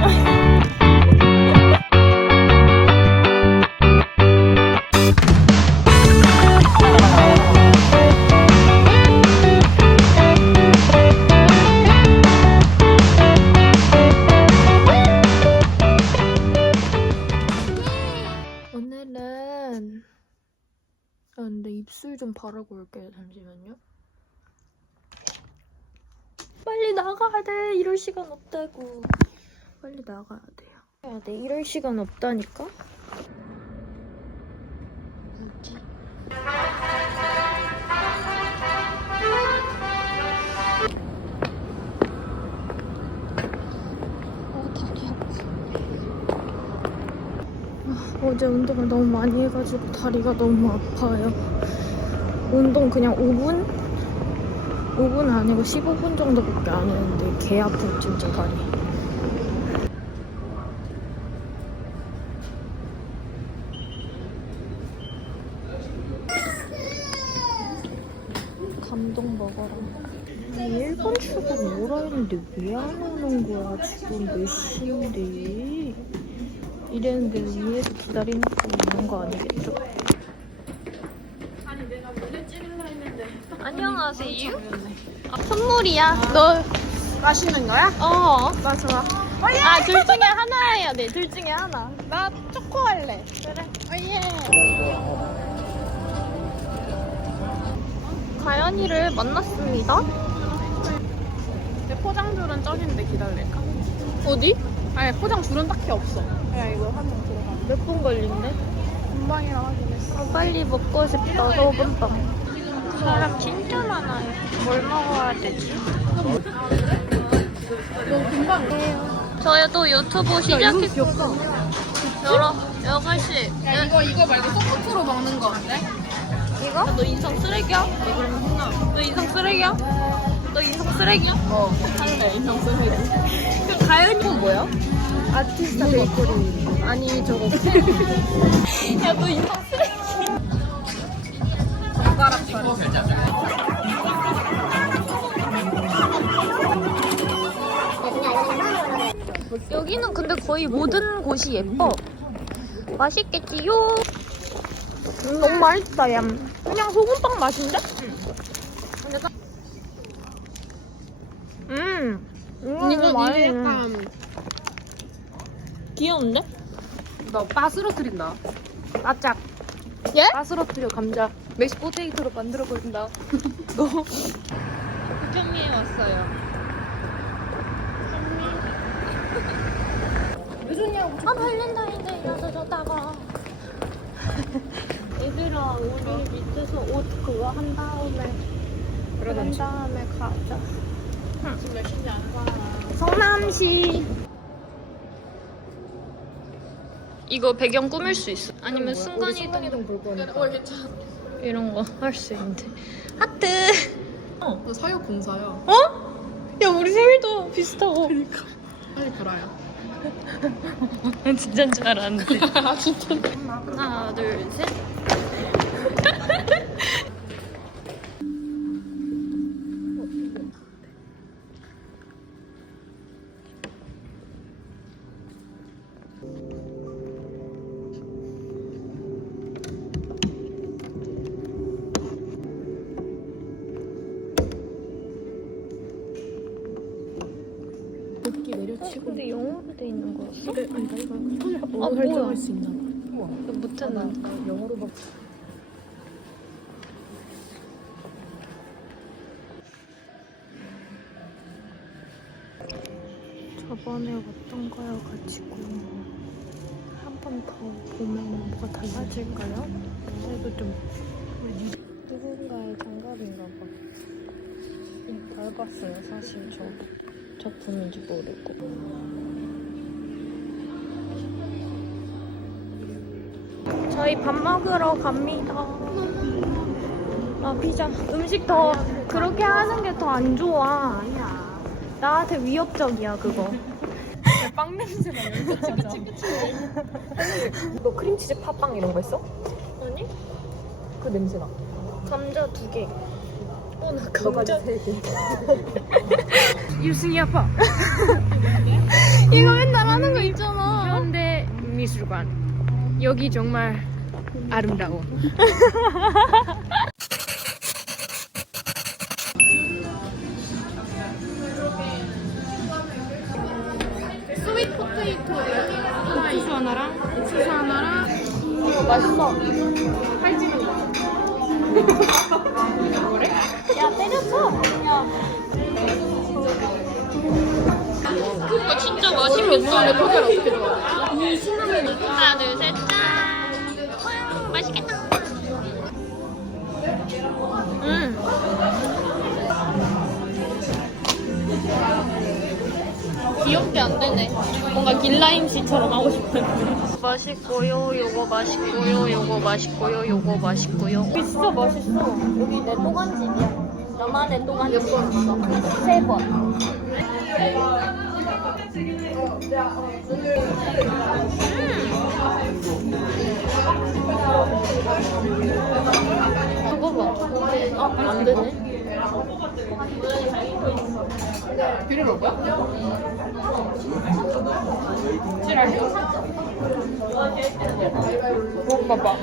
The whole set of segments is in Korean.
오늘은 아 근데 입술 좀 바르고 올게요 잠시만요. 빨리 나가야 돼. 이럴 시간 없다고 빨리 나가야 돼요 해야 돼 이럴 시간 없다니까 뭐지? 어 다리 아파 어제 운동을 너무 많이 해가지고 다리가 너무 아파요. 운동 그냥 5분? 5분 아니고 15분 정도밖에 안 했는데 개 아파 진짜 다리. 감동 먹어라. 일본 출국 뭐라 했는데 왜 안 오는 거야? 지금 몇 시인데? 이랬는데 위에서 기다리고 있는 거 아니겠죠? 아니 내가 몰래 찍으려 했는데 안녕하세요 아, 선물이야 너 마시는 거야? 어. 나 좋아. 아, 둘 중에 하나 해야 돼. 둘 중에 하나. 나 초코 할래. 그래. 오예. 가연이를 만났습니다. 내 포장줄은 저긴데 기다릴까? 어디? 아니 포장 줄은 딱히 없어. 야 이거 한번 들어가. 몇 분 걸린대? 금방이라 하긴 했어. 아, 빨리 먹고 싶다, 소금빵. 사람 진짜 많아요. 뭘 먹어야 되지? 너 금방. 저희도 유튜브 시작했... 귀엽다. 열어. 여글씨. 야 이거 이거 말고 소프트로 먹는 거 어때? 이거? 너 인성 쓰레기야? 너 인성 쓰레기야? 너 인성 쓰레기야? 어. 할래 인형 쓰레기. 그 가연이 건 뭐야? 아티스타 베이커리. 아니 저거 야, 너 인성 쓰레기. 젓가락 찍어. 여기는 근데 거의 모든 곳이 예뻐. 맛있겠지요? 음, 너무 맛있다, 얌. 그냥 소금빵 맛인데? 음. 이거 이거 맛있네. 이게 약간 귀여운데? 너 빠스러뜨린다. 바짝. 예? 빠스러뜨려 감자. 메시 포테이토로 만들어 버린다. 너. 부천리에 왔어요. 왜 좋냐고. 아, 발렌타인데이라서 좋다고. 얘들아, 우리 밑에서 옷 그거 한 다음에. 그런 다음에 가자. 지금 몇 시인지 안 봐. 성남시. 이거 배경 꾸밀 수 있어? 아니면 순간이동. 어 괜찮아. 이런 거 할 수 있는데. 하트. 너 사육 공사야. 어? 야 우리 생일도 비슷하고. 그러니까. 빨리 보라요. 진짜인 줄 알았는데. 아 진짜. 하나, 둘, 셋. 내려치고. 근데 영어로 돼 있는 거였어? 그래 아니 나 이거 손을 아, 한번 뭐야. 설정할 수 있나 봐. 우와. 못했는데. 나 영어로 막. 저번에 왔던 거여가지고 한 번 더 보면 뭐가 달라질까요? 그래도 좀 누군가의 장갑인가 봐. 밟았어요 사실 저 작품인지 모르고. 저희 밥 먹으러 갑니다. 아 피자 음식 더 그렇게 하는 게 더 안 좋아. 나한테 위협적이야 그거. 빵 냄새 나. 그치 그치 그치. 너 크림치즈 팥빵 이런 거 있어? 아니? 그 냄새 나. 감자 두 개. 어, 나 감자. 세 개. 유승이 아파. 이거 맨날 미술관. 여기 정말 아름다워. 스윗 포테이토 옥수수 하나랑 옥수수 하나랑 이거 맛있어. 팔찌는 야 때려쳐. 야. 그거 진짜 맛있겠다. 내 포테를 어떻게 좋아? 이 하나 둘셋 짠. 음. 귀엽게 안 되네. 뭔가 길라임 씨처럼 하고 싶은데. 맛있고요, 요거 맛있고요, 요거 맛있고요, 요거 맛있고요. 진짜 맛있어. 여기 내 또간집이야. 나만의 또간집. 세 번. 봐. 아, 안 되네. 비를 올 거야? 찌랄해? 먹어봐.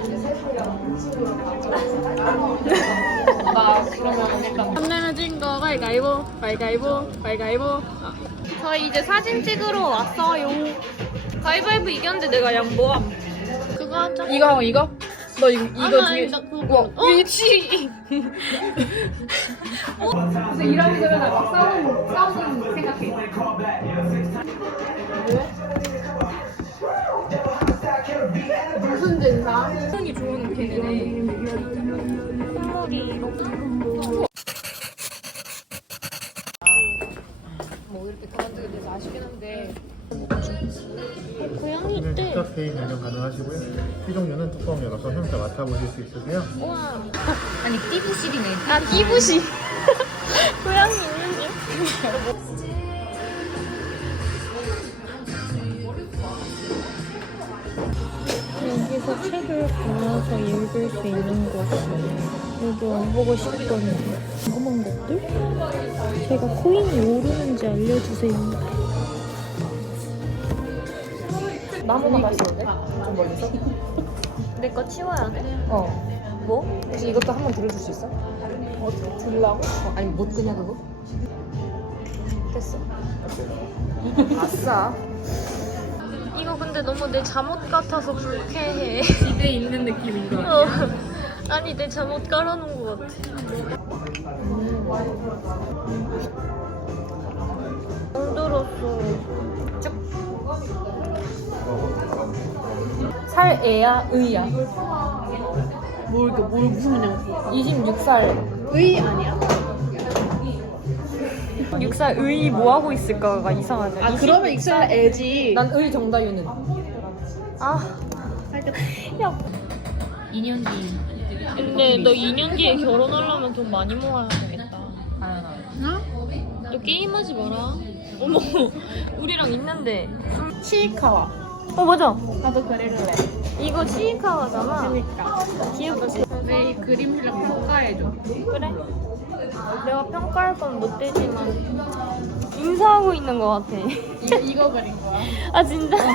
나 그러면 일단 판매는 진거 가위가위보, 가위가위보, 가위가위보. 아. 저희 이제 사진 찍으러 왔어요. 가위바위보 이겼는데 내가 양보함. 그거 하자. 이거 하고 이거? 너 이거 이거 아니, 아니, 나 그거. 와 미치. 그래서 일하기 전에 막 싸우는 싸우는 생각해. 무슨 된사? 형이 좋은 걔네네. 뭐 이렇게 그만두게 돼서 아쉽긴 한데 고양이 오늘 있대. 개인 변경 가능하시고요. 피종류는 뚜껑 열어서 혼자 맡아보실 수 있으세요. 우와. 아니 띠부실이네. 아, 기부시. 고양이 있는 중. 여기서 책을 골라서 읽을 수 있는 곳이에요. 여기 와보고 싶거든요. 궁금한 것들? 제가 코인이 오르는지 알려주세요. 나무가 맛있는데? 좀 멀리서? 내 거 치워야 돼? 어. 뭐? 혹시 이것도 한번 들어줄 수 있어? 어, 들라고? 어, 아니 못 끄냐 그거? 됐어. 아싸. 이거 근데 너무 내 잠옷 같아서 불쾌해. 집에 있는 느낌인 거. 어. 아니 내 잠옷 깔아놓은 것 같아. 엉들었어. 살 애야 의야. 뭘, 그, 뭘 무슨 냥 26살. 의 아니야? 6살 의 뭐 하고 있을까가 이상하네. 아 그러면 익살 애지. 난 의 정다윤은. 아. 야. 2년 뒤. 근데 너 2년 뒤에 결혼하려면 돈 많이 모아야겠다. 아, 너 게임하지 마라. 어머, 우리랑 있는데. 치이카와. 어 맞아. 나도 그래를래. 이거 치이카와잖아. 그니까. 귀엽지? 내 그림 실력 평가해줘. 그래. 내가 평가할 건 못 되지만 인사하고 있는 것 같아. 이, 이거 그린 거야. 아 진짜?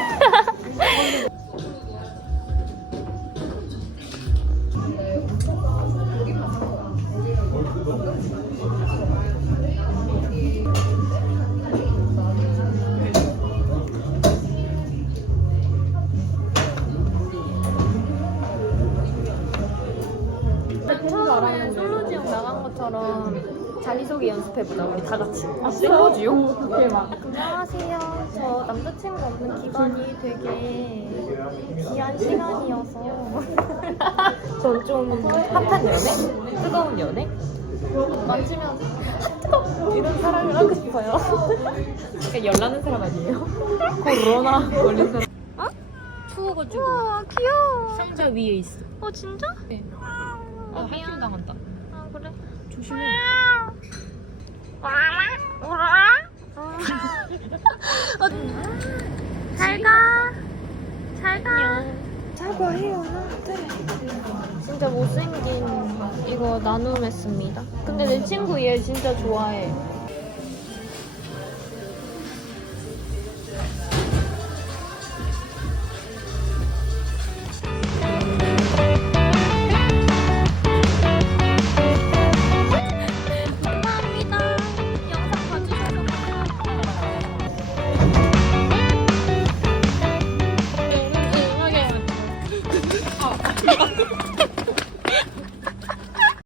처음에 솔로지역 나간 것처럼 자기소개 연습해보자 우리 다 같이 아 솔로지요? 대박 안녕하세요 저 남자친구 없는 기간이 되게 귀한 시간이어서 전 좀 핫한 연애? 뜨거운 연애? 만지면 뜨거 이런 사랑을 하고 싶어요 그러니까 열나는 사람 아니에요? 코로나 걸린 사람. 추워가지고 우와 귀여워 상자 위에 있어. 어 진짜? 네. 어 아, 미안 할퀴 당한다. 아 그래? 조심해. 잘 가. 잘 가. 사과해요. 나한테 진짜 못생긴 이거 나눔했습니다. 근데 내 친구 얘 진짜 좋아해